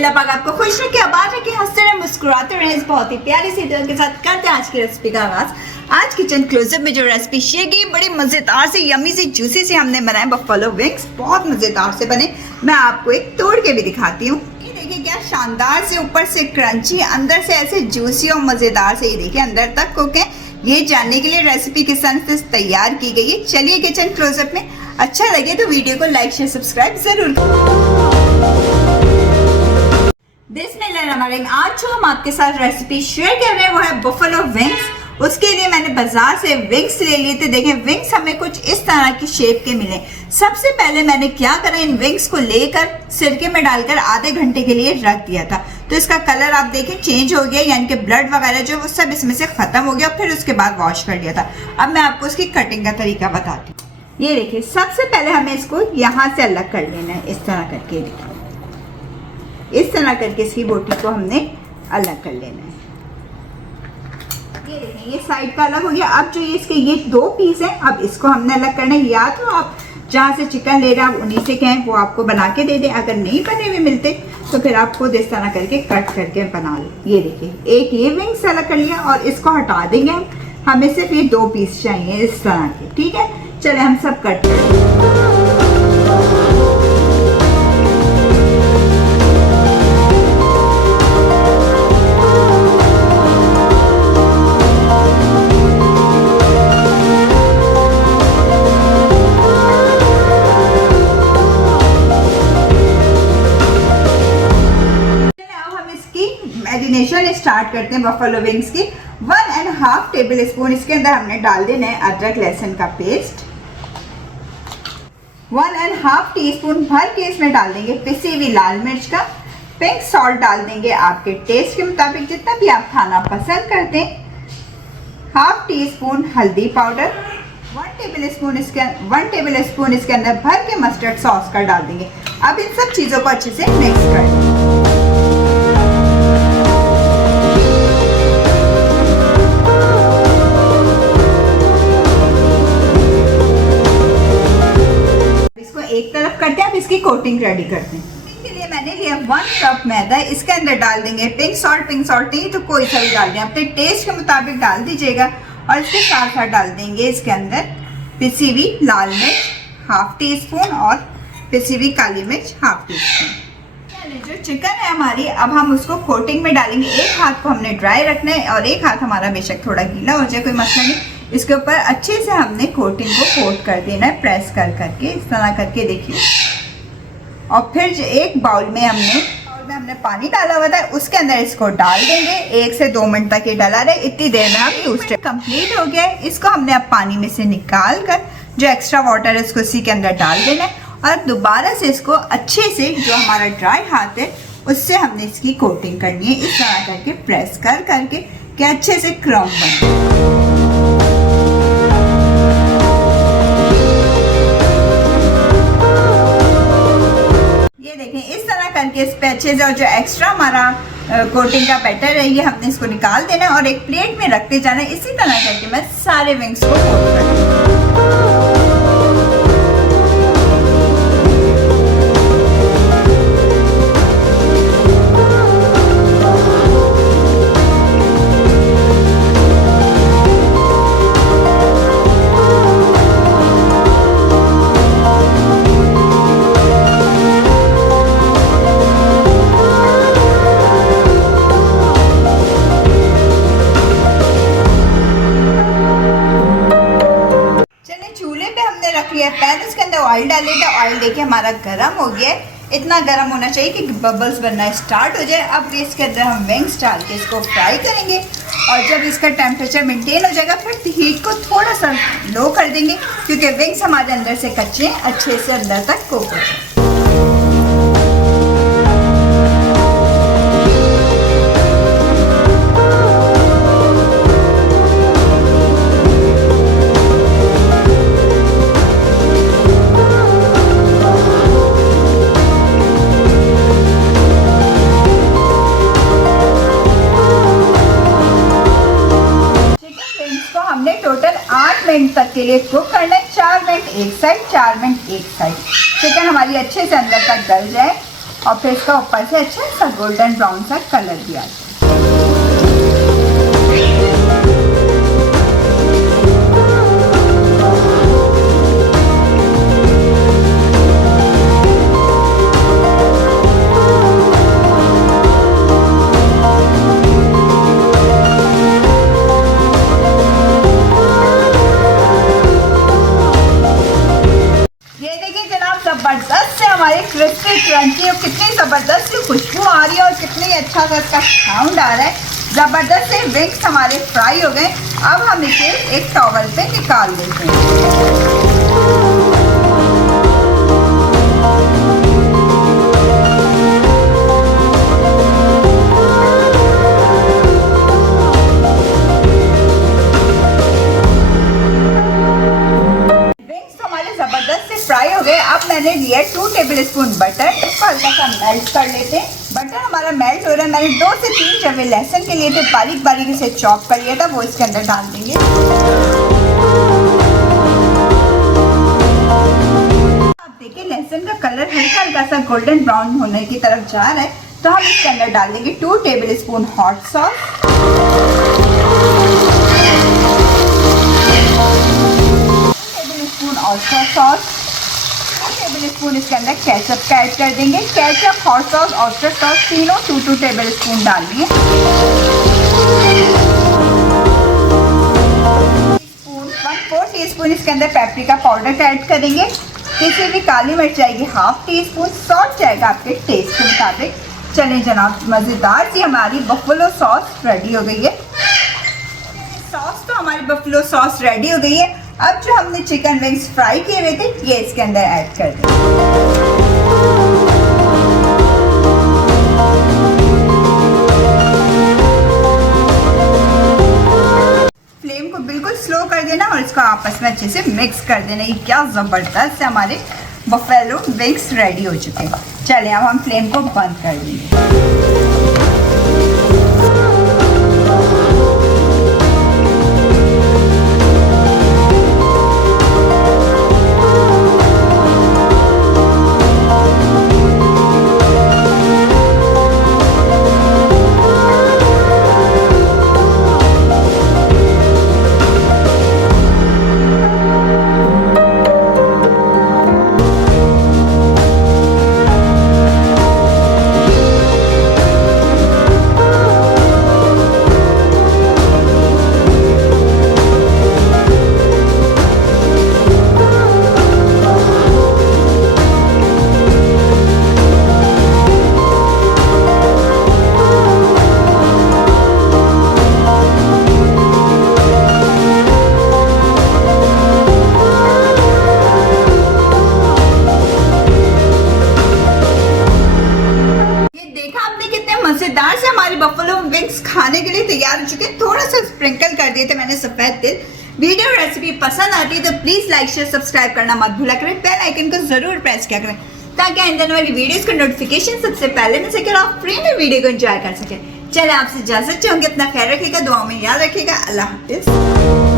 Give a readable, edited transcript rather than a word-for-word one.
अल्लाह पाक आपको खुश रखे, आबाद रखे, हंसते रहे, मुस्कुराते रहे। इस बहुत ही प्यारी सी दुआ के साथ करते हैं आज की रेसिपी का आगाज। आज किचन क्लोजअप में जो रेसिपी शेयर की, बड़ी मज़ेदार से यमी से जूसी से हमने बनाए बफेलो विंग्स। बहुत मज़ेदार से बने। मैं आपको एक तोड़ के भी दिखाती हूँ। ये देखिए क्या शानदार से, ऊपर से क्रंची, अंदर से ऐसे जूसी और मज़ेदार से। ये देखिए अंदर तक कुक है। ये जानने के लिए रेसिपी किस तरह से तैयार की गई है। चलिए किचन क्लोजअप में। अच्छा लगे तो वीडियो को लाइक शेयर सब्सक्राइब जरूर। बिस्मिल्लाहिर्रहमानिर्रहीम। आज जो हम आपके साथ रेसिपी शेयर कर रहे हैं वो है बफेलो विंग्स। उसके लिए मैंने बाजार से विंग्स ले लिए थे। देखें विंग्स हमें कुछ इस तरह की शेप के मिले। सबसे पहले मैंने क्या करा, इन विंग्स को लेकर सिरके में डालकर आधे घंटे के लिए रख दिया था। तो इसका कलर आप देखें चेंज हो गया, यानी कि ब्लड वगैरह जो वो सब इसमें से खत्म हो गया। फिर उसके बाद वॉश कर लिया था। अब मैं आपको इसकी कटिंग का तरीका बताती हूँ। ये देखिए सबसे पहले हमें इसको यहाँ से अलग कर लेना है। इस तरह करके देखिए, इस तरह करके इसकी बोटी को हमने अलग कर लेना है। ये देखें ये साइड का अलग हो गया। अब जो ये इसके ये दो पीस हैं, अब इसको हमने अलग करना है। या तो आप जहाँ से चिकन ले रहे हैं आप उन्हीं से कहें वो आपको बना के दे दें। अगर नहीं बने हुए मिलते तो फिर आप खुद इस तरह करके कट करके बना लें। ये देखिए एक ये विंग्स अलग कर लिया और इसको हटा देंगे हम। हमें सिर्फ ये दो पीस चाहिए इस तरह के। ठीक है, चले हम सब कट करें। मैरिनेशन स्टार्ट करते हैं बफेलो विंग्स की। 1.5 टेबल स्पून इसके अंदर हमने डाल देना है अदरक लहसुन का पेस्ट। 1.5 टीस्पून भर के इसमें डाल देंगे पिसी हुई लाल मिर्च का। पिंक सॉल्ट डाल देंगे आपके टेस्ट के मुताबिक, जितना भी आप खाना पसंद करते हैं। 1/2 टीस्पून हल्दी पाउडर। 1 टेबल स्पून इसके अंदर भर के मस्टर्ड सॉस का डाल देंगे। अब इन सब चीज़ों को अच्छे से मिक्स कर देंगे। एक तरफ करते हैं, अब इसकी कोटिंग रेडी करते हैं। इसके लिए मैंने लिया 1 कप मैदा। इसके अंदर डाल देंगे पिंक सॉल्ट नहीं तो कोई सा भी डाल दें, अपने टेस्ट के मुताबिक डाल दीजिएगा। और इसके साथ साथ डाल देंगे इसके अंदर पिसी हुई लाल मिर्च 1/2 टीस्पून और पिसी हुई काली मिर्च 1/2 टीस्पून। जो चिकन है हमारी, अब हम उसको कोटिंग में डालेंगे। एक हाथ को हमने ड्राई रखना है और एक हाथ हमारा बेशक थोड़ा गीला हो जाए, कोई मसला नहीं। इसके ऊपर अच्छे से हमने कोटिंग को कोट कर देना है, प्रेस कर करके इस तरह करके देखिए। और फिर जो एक बाउल में हमने पानी डाला हुआ था, उसके अंदर इसको डाल देंगे। 1 से 2 मिनट तक ये डाला रहे। इतनी देर में हम यूज कंप्लीट हो गया है। इसको हमने अब पानी में से निकाल कर जो एक्स्ट्रा वाटर है उसको इसी के अंदर डाल देना है। और दोबारा से इसको अच्छे से, जो हमारा ड्राई हाथ है उससे हमने इसकी कोटिंग करनी है। इस तरह करके प्रेस कर करके कि अच्छे से क्रम बने। करके इस पे अच्छे से, और जो एक्स्ट्रा हमारा कोटिंग का बैटर है ये हमने इसको निकाल देना है और एक प्लेट में रखते जाना है। इसी तरह करके मैं सारे विंग्स को कोट कर दूंगी। पैन उसके अंदर ऑयल डाले थे। ऑयल देखिए हमारा गरम हो गया है। इतना गरम होना चाहिए कि बबल्स बनना स्टार्ट हो जाए। अब इसके अंदर हम विंग्स डाल के इसको फ्राई करेंगे। और जब इसका टेम्परेचर मेंटेन हो जाएगा फिर हीट को थोड़ा सा लो कर देंगे, क्योंकि विंग्स हमारे अंदर से कच्चे हैं, अच्छे से अंदर तक कुक हो जाए। टोटल 8 मिनट तक के लिए कुक करना है। 4 मिनट एक साइड, 4 मिनट एक साइड। चिकन हमारी अच्छे से अंदर तक गल जाए और फिर इसका ऊपर से अच्छा सा गोल्डन ब्राउन सा कलर भी आ जाए। जबरदस्त से हमारे क्रिस्पी क्रंची और कितनी ज़बरदस्त सी खुशबू आ रही है और कितनी अच्छा सा इसका साउंड आ रहा है। ज़बरदस्त से विंग्स हमारे फ्राई हो गए। अब हम इसे एक टॉवल पे निकाल लेते हैं। फ्राई हो गए। अब मैंने लिया 2 टेबलस्पून बटर, इसको हल्का सा मेल्ट कर लेते हैं। बटर हमारा मेल्ट हो रहा है। मैंने 2 से 3 जवे लहसुन के लिए थे, बारीक बारीक से चॉप कर लिया था, वो इसके अंदर डाल देंगे। आप देखिए लहसुन का कलर हल्का हल्का सा गोल्डन ब्राउन होने की तरफ जा रहा है, तो हम इसके अंदर डाल देंगे 2 tablespoon hot sauce, 2 tablespoon oyster sauce, 2 tablespoon इसके अंदर केचप का ऐड कर देंगे। Ketchup, hot sauce, oyster sauce तीनों 2-2 टेबलस्पून डालिए। 1/4 टीस्पून इसके अंदर पेपरिका पाउडर ऐड करेंगे। किसी भी काली मिर्च जाएगी 1/2 टीस्पून, सॉल्ट जाएगा आपके टेस्ट के मुताबिक। चलें जनाब, मज़ेदार सी हमारी बफलो सॉस रेडी हो गई है। सॉस तो हमारी बफलो सॉस रेडी हो गई है। अब जो हमने चिकन विंग्स फ्राई किए हुए थे ये इसके अंदर ऐड कर दें। फ्लेम को बिल्कुल स्लो कर देना और इसको आपस में अच्छे से मिक्स कर देना। ये क्या ज़बरदस्त से हमारे बफेलो विंग्स रेडी हो चुके हैं। चलें अब हम फ्लेम को बंद कर देंगे। मजेदार से हमारी बफलो विंग्स खाने के लिए तैयार हो चुके हैं। थोड़ा सा स्प्रिंकल कर दिए थे मैंने सफेद तिल। वीडियो रेसिपी पसंद आती है तो प्लीज लाइक शेयर सब्सक्राइब करना मत भूला करें। बेल आइकन को जरूर प्रेस किया करें ताकि आने वाली वीडियोस का नोटिफिकेशन सबसे पहले मिल सके और आप फ्री में वीडियो को एंजॉय कर सके। चले आपसे इजाजत चाहूंगी, अपना ख्याल रखिएगा, दुआ में याद रखिएगा। अल्लाह हाफिज।